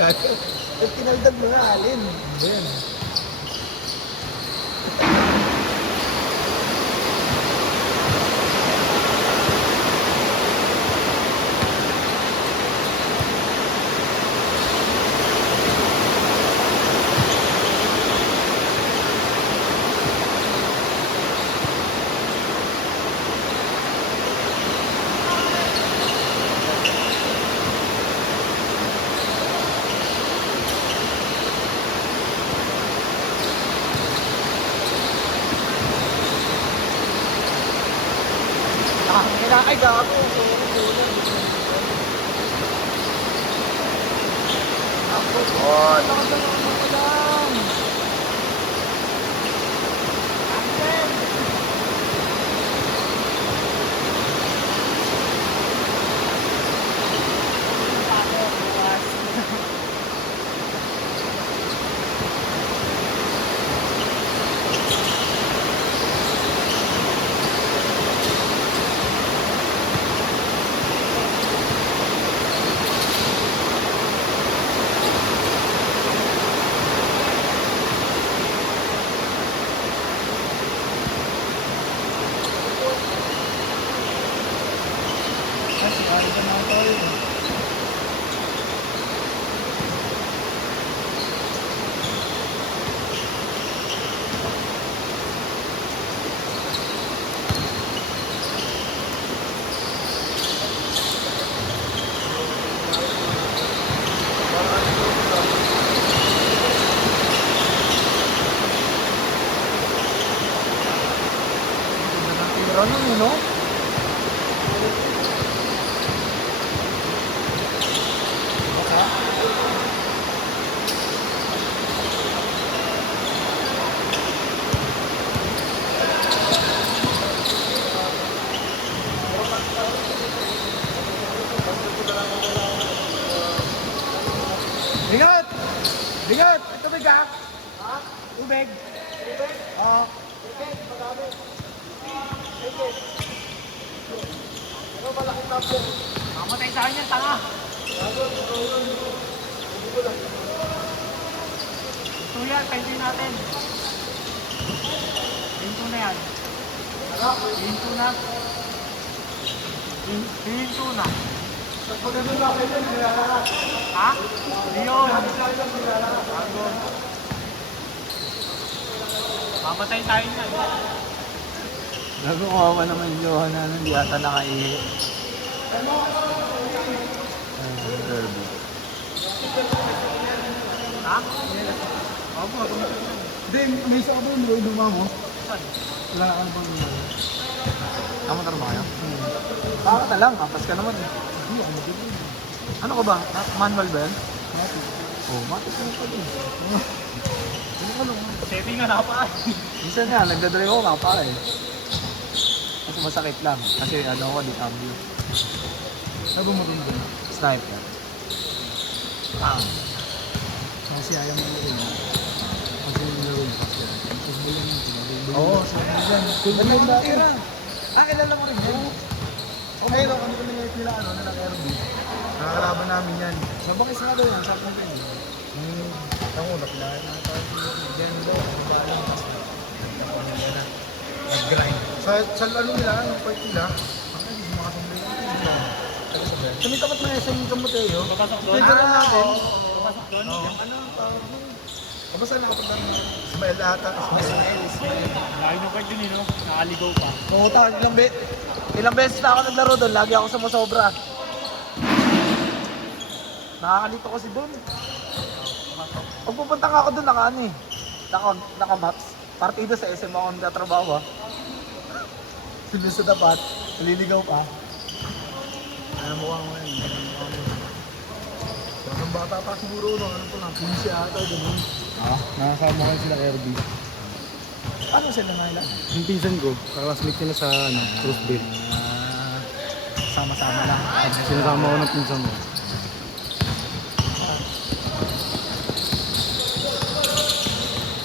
Gagal. At tinaldag mo na, alin. Ayan. Ay, gago. Oh, nakadalawa mo lang. Ano yun, no? Bigot! Bigot! Ito bigat! Ha? Tubig! Tubig? Oo. Tubig, madami. Tubig. Ano malaking tablet? Mamatay sa akin yan, tanga! Ito yan, paintin natin. Pinto na yan. Pinto na. Pinto na. Pag ano na kayo yan, nilalaan. Ha? Yun. Mamatay tayo na. Nagkukawa naman yung luha na hindi ata nakaihi. Derby. Ha? Opo, hindi, may isa ka ba yung road mo? Saan? Wala ka bang nangyari? Kamutar mo kayo? Bakit na lang? Mapas ka naman eh. Hindi, ako magiging. Ano ka ba? Manual ba yan? Mati. Oo, matas ka na pala eh. Ano ka lang? Setting nga naka Minsan nga, nagdadrive ako nakapa eh. Kasi masakit lang. Kasi ano ako, di cambio. Ano ba maganda? Sniper. Ah. Kasi ayaw mo rin. Kasi yung laro mo kasi. Football yan. Oo, sabi dyan. Football yan dati. Ah, kilala mo rin yan? Ayun, kami kami ngayon nila, nila RB. Nakakalaban namin yan. Mabakis nga daw yan, sabi ko yun. Tango, nakilahin na tayo. Diyan daw, ang balang. Nag-grind. Sa ano nila, ang part nila, ang hindi makasambay nila. Sa may tapat na SM Camoteo. Papasok doon? Pwede rin natin. Papasok doon? Ano ang tawag mo? Kamusta nakapagdang Ismael ata? Ismael. Lagi nung card yun, no? Nakaligaw pa. Puta, ilang beses na ako naglaro doon, lagi ako sumusobra. Nakakalito kasi doon. Pag pupunta nga ako doon, naka-ano eh. Naka-maps. Partida sa SM ako nagtatrabaho ah. Silbi sa dapat, naliligaw pa. Ano mo nga ngayon? Parang bata pa siguro, no? Ano po lang, 15 ata, gano'n. Nakasama ko sila RB. Ano sila nga ilan? Yung pinsan ko, kaklasmate nila sa Crossville. sama-sama lang. Sinasama ko ng pinsan mo.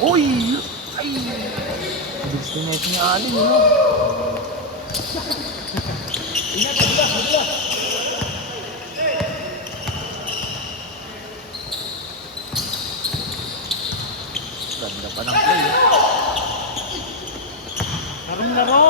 Uy! Ay! Destination ni Alin, yun. Ganda pa ng play. Parang laro!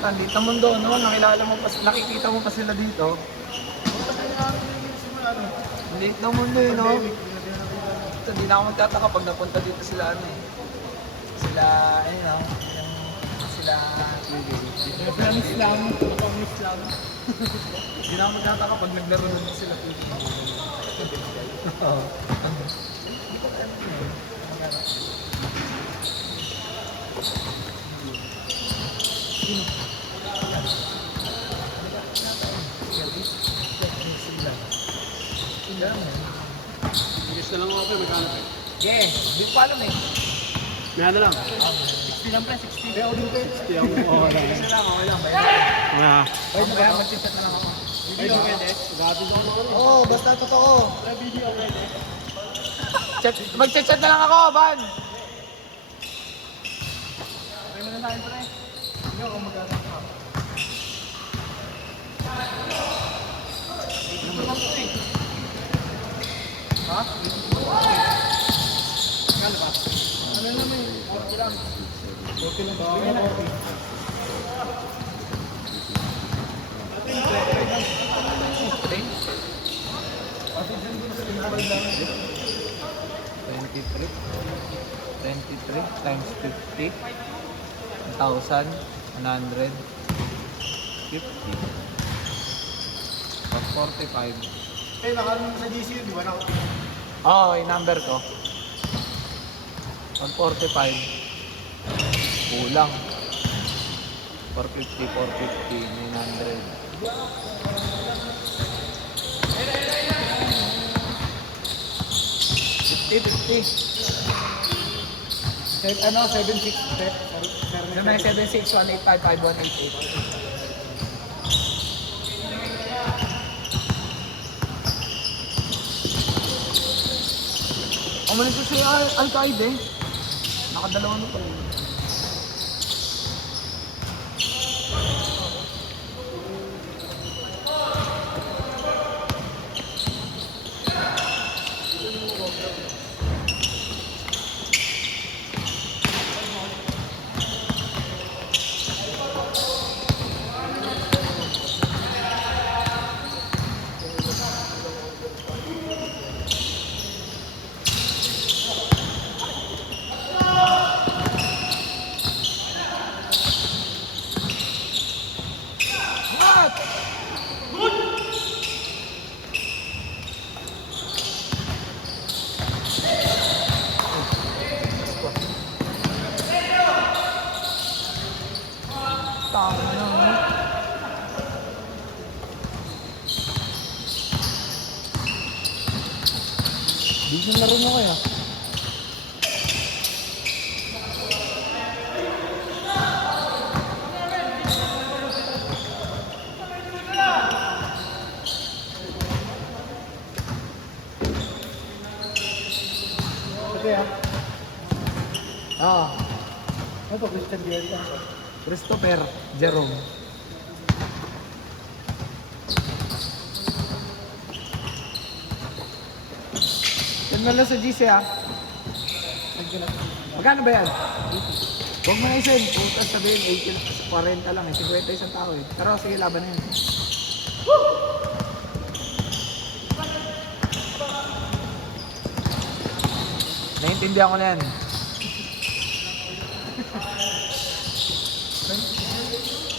Nandito ang mundo, no? Nakilala mo pa, nakikita mo pa sila dito. Maliit na mundo eh, no? Ito, di na ako magtataka pag napunta dito sila, ano eh. Sila, ayun no? Sila, Promise lang. Promise lang. di na ako magtataka pag naglaro na sila. Oo. Bigas na lang ako, magkano pa? Yeah, di ko pa alam eh. May ano lang? 60 lang pre, 60. Kaya ako din pre. 60 ang Isa lang, okay lang. Bayan Ah. na kaya, mag-chat na lang ako. Video pwede? Gati ako naman. Oo, basta totoo. Video pwede? Mag-chat na lang ako, Van! Pwede mo na tayo pre. Hindi ako mag-chat. Ha? Kano ba? Ano naman yun? Okay lang. Okay lang ba? Okay. Pati dyan din sa pinakabal lang. 23 times 50 1,000 100 50 45. Eh, nakaroon sa GC yun, di ba? Oo, yung number ko. 145. Kulang. 450, 900. 50. Ano, 7-6 step. Ito na yung 76 185 5188. Umalis ko si Al-Qaeda eh. Nakadalawa na pala. Tama na, no? Di laro mo kaya? Ito ya? Oo. Ano to, Christian Diaz? Christopher Jerome. Yan na lang sa GC ah. Magkano ba yan? Huwag mo na isin. Putas sabihin, 80 lang, 40 lang eh. 50 isang tao eh. Pero sige, laban na yun. Naiintindihan ko na yan.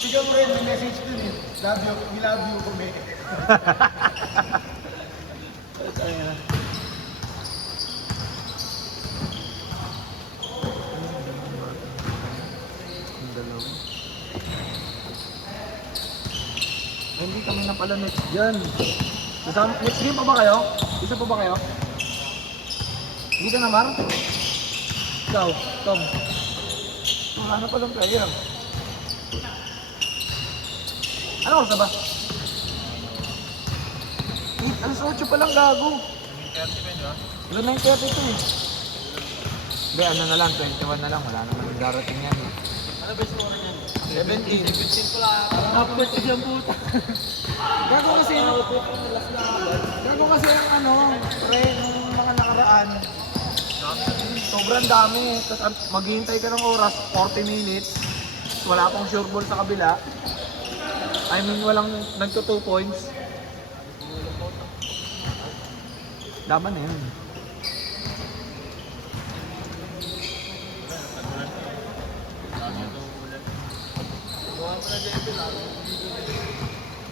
Sigaw mo rin, may message dun eh. Love you, we love you, kumi. kami na pala next dyan. Next game pa ba kayo? Isa pa ba kayo? Hindi ka na, Mar? Ikaw, Tom. Hanap pa lang player. Ano oras na ba? 8 pa lang gago. 9:30 to eh. Hindi, ano na lang, 21 na lang. Wala naman darating yan. Ano ba yung score niyan? 17. 17 pala. Update ko siyang puta. Gago kasi yung... Gago kasi yung ano, pre, nung mga nakaraan. Sobrang dami. Tapos maghihintay ka ng oras, 40 minutes. Wala pang sure ball sa kabila. I mean, walang nagto 2 points. Laban na yun.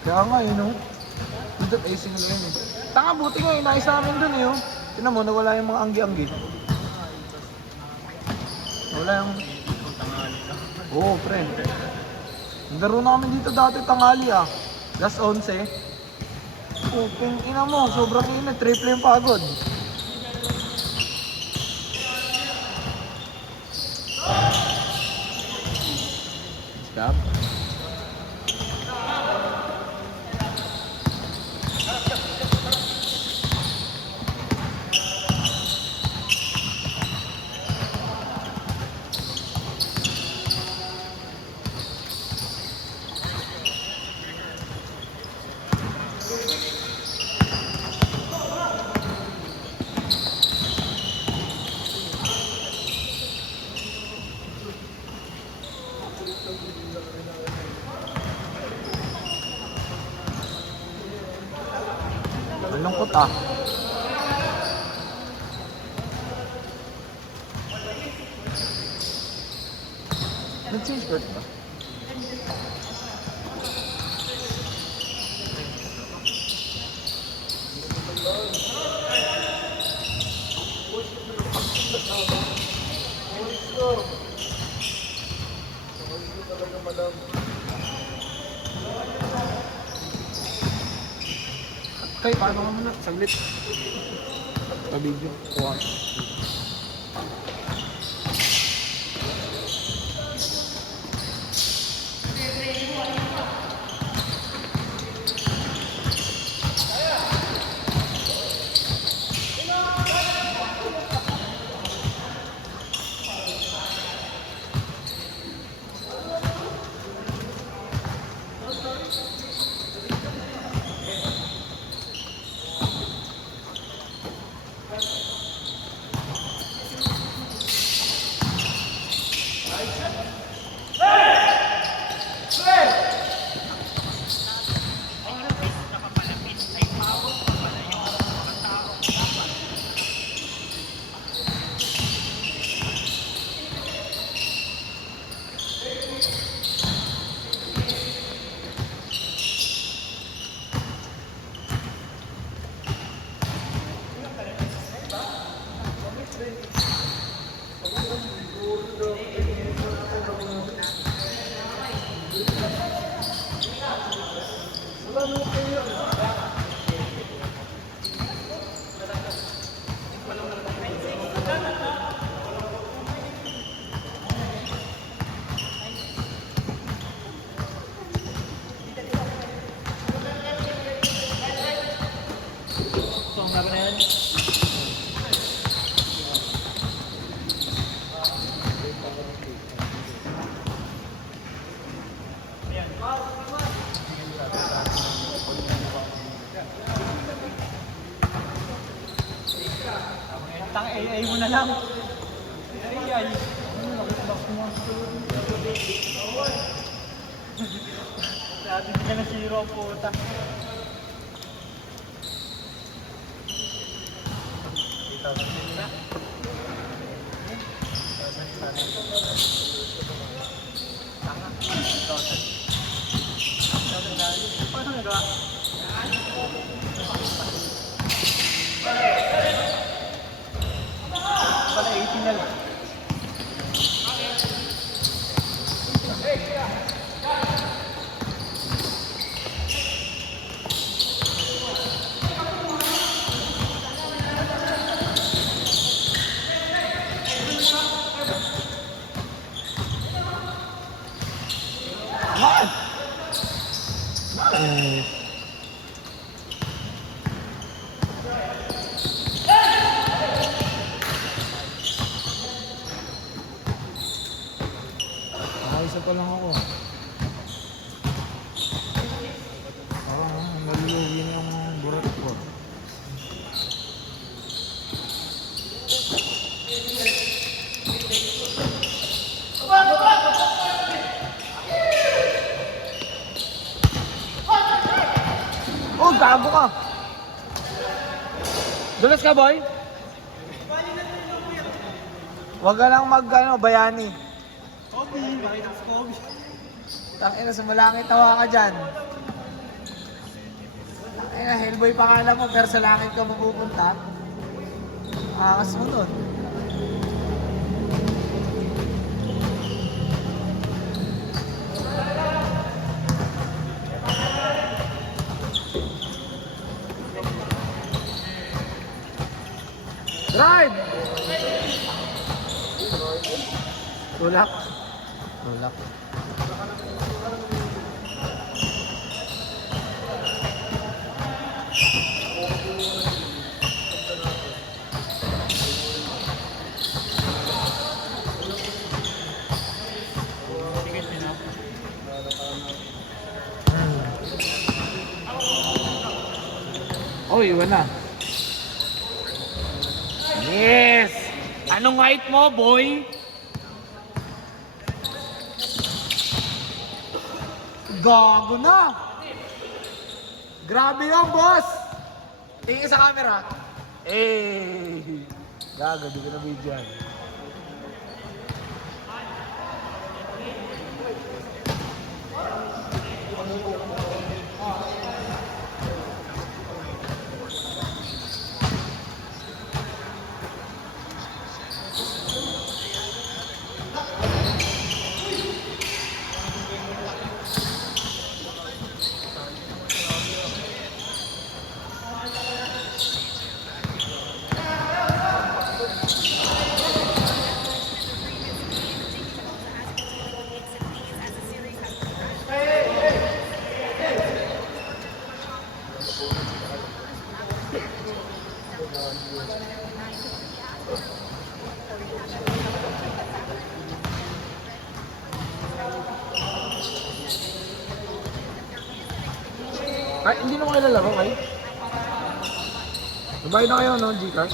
Kaya nga yun, no? Dito pacing na yun eh. Tanga, buti nga inayos namin dun eh, oh. Tinan mo, nawala yung mga anggi-anggi. Wala yung... Oo, pre. Nagdaro na kami dito dati tanghali ah. Last 11. Oh, ina mo, sobrang init. Triple yung pagod. Stop. Malungkot ah. Nag-change court ba? Kay, paano ka muna? Saglit. Pa-video. Kuha. So, ang laban na yan. Tang AA mo na lang. AI. Dati ka na zero ang puta. Paano nagawa? Pala 18 na lang. Ano pa lang ako. Nalulugi na yung burat ko. Oh, gago ka! Dulas ka, boy? Huwag ka lang bayani. Kobe, makita ko si Kobe. Tangina, sumalangit tawa ka dyan. Tangina, Hellboy pangalan mo, pero sa langit ka mapupunta. Angas mo nun. Drive! Tulak. Tulak. Oh, iwan na. Yes! Anong height mo, boy? Gago na! Grabe yan, boss! Tingin sa camera. Eh! Gago, di ko na video yan. Ay, hindi naman kayo lalaro, kay? Nabayad na kayo, no? Gcash?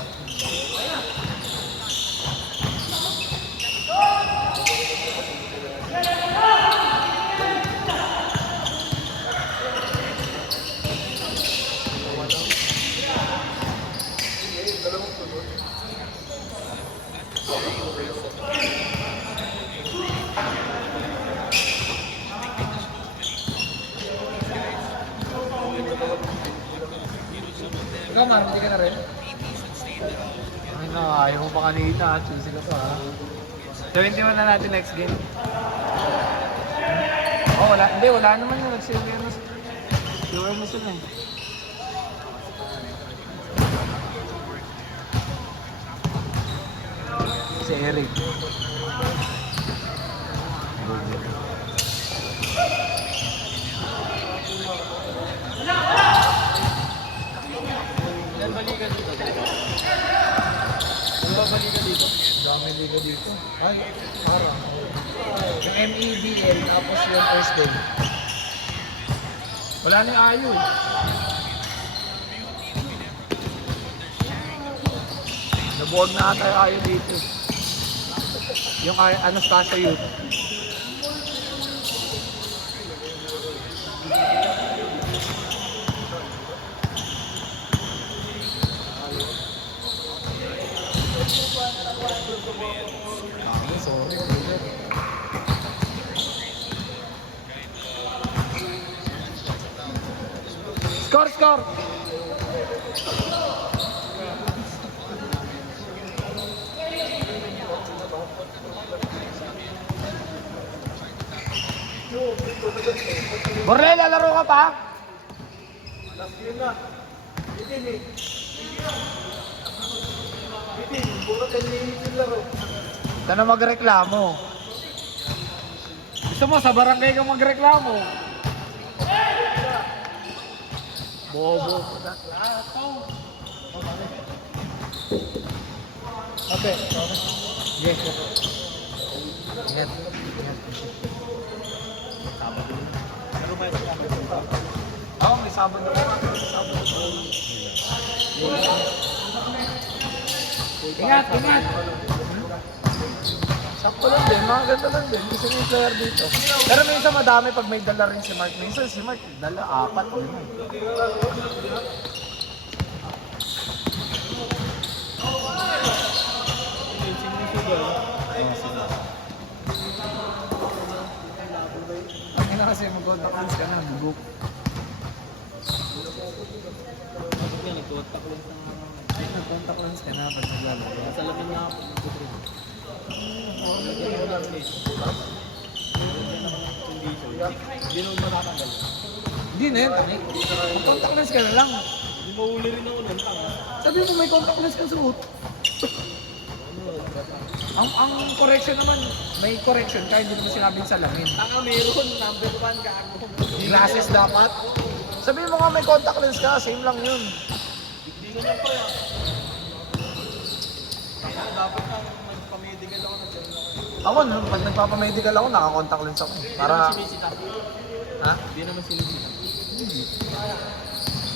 Ikaw, man, hindi ka na rin? Ay na, ayaw mo pa kanina. Choosy ka pa, ha? 71 na natin next game. Oh, wala. Hindi, wala naman yun. Nag-silver na sila. Silver na sila, eh. Si Eric. Ilan ba liga dito? Ilan ba liga dito? Dami liga dito. Ay, parang. Yung MEBL, tapos yung first day. Wala na yung ayo, eh. Nabuwag na ata yung ayo dito. Yung Anastasia Youth. Sorry, score, score! Borrell, laro ka pa? Last game na. Bitin eh. Bitin, puro 10 minutes yung laro. Ito na magreklamo. Gusto mo sa barangay kang magreklamo? Bobo. Ate, Yes. Ingat. Ingat. Sabado. Ingat, ingat! Sakto lang din, mga ganda lang din. Gusto niyo yung player dito. Pero minsan madami pag may dala rin si Mark. Minsan si Mark, dala 4. Ganun. Ang ina kasi mag-contact lens ka na, bubuk. Nag-contact lens ka na pag naglalaro. Salamin na ako. Hindi naman matatanggal. Hindi na yan, tangi. Mag-contact lens ka na lang. Hindi mahuli rin ako ng tanga. Sabi mo may contact lens ka suot. Ang correction naman, may correction kahit hindi naman sinabing salamin. Tanga meron, number 1 gago. Glasses dapat. Sabi mo nga may contact lens ka, same lang yun. Hindi naman pa yan. Tanga, dapat lang magpa-medical ako na dyan. Ako, no, pag nagpapamedical ako, naka-contact lens ako. Para, Sinisita. ha? Hindi naman sinisita.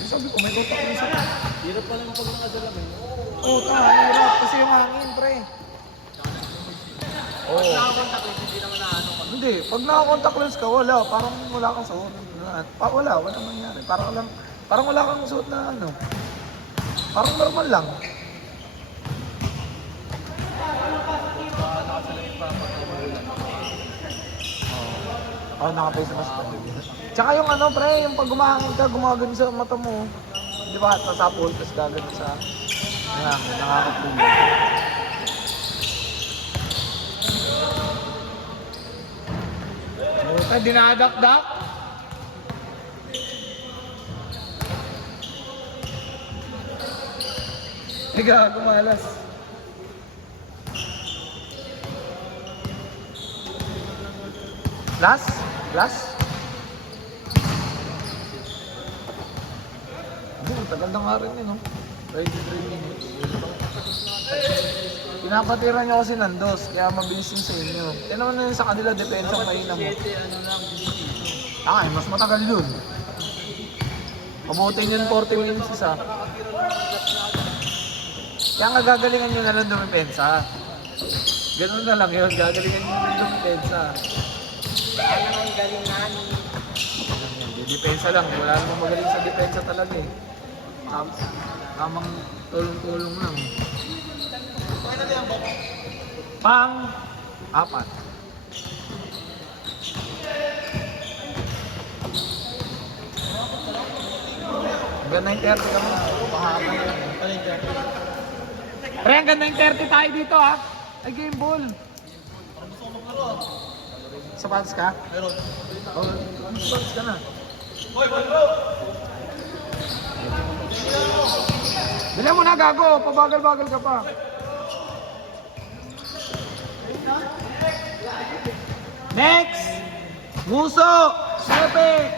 Sabi ko may contact lens ako. Hirap pa lang pag nakasalamin. Oo, hirap. Kasi yung hangin, pre. Oo. Pag nakakontak lens, hindi naman naano ka. Hindi, pag naka-contact lens ka, wala. Parang wala kang suot. Wala mangyari. Parang wala kang suot na ano. Parang normal lang. Nakasalamin pa ako. Oo, naka-face mask pa. Tsaka yung ano, pre, yung pag gumahangin ka, gumagano sa mata mo. Di ba? Sasapol, tapos gagano sa... Nakakapulog. Puta, dinadakdak. Tiga, kumalas. Last? Last? Tagal na nga rin yun, no? 23 minutes. Pinapatira niyo kasi nandos, kaya mabilis yun sa inyo. Yan naman na yun sa kanila, depensa ang mahina mo. Ano lang, dito. Mas matagal yun. Pabutin yun 40 minutes isa. Kaya nga gagalingan nyo na lang dumipensa. Ganun na lang yun, gagalingan nyo na lang dumipensa. Kaya naman galingan. Depensa lang, wala namang magaling sa depensa talaga eh. Tamang tulong-tulong lang. Pang 4. Hanggang 9:30 ka mo. Pahaba na. Pre, hanggang 9:30 tayo dito ha. Ay, game ball. Sapatos ka? Meron. Oo, sapatos ka na. Dala mo na, gago. Pabagal-bagal ka pa. Next! Muso! Sepe!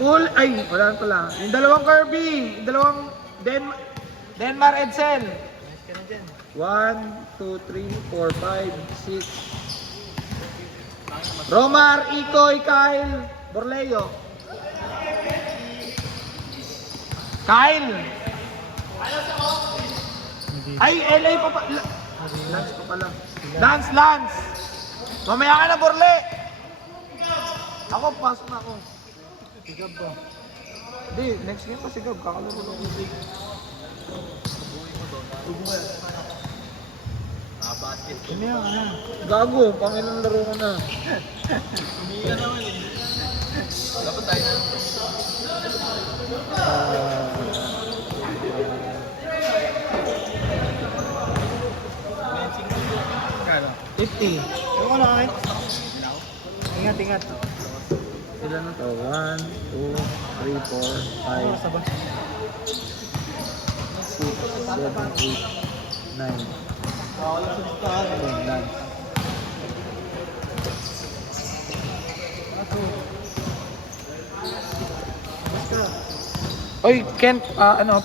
Full, ay, wala na pala. Yung dalawang Kirby, yung dalawang Denmar Edsel. 1, 2, 3, 4, 5, 6. Romar, Ikoy, Kyle, Borleo. Kyle! Ay, LA pa pa. Lance pa pala. Lance! Mamaya ka na, Borle! Ako, pasok na ako. Sigab ba? Hindi, next game pa sigab. Kakalaro ko. Basket. Ano yan? Gago, pangilang laro ko na. Umiiga naman eh. Dapat tayo na. Kala. 50. Yung ano akin? Ingat, ingat. Ilan na to? 1, 2, 3, 4, 5, 6, 7, 8, 9. Lance. Oy, Kent, ano,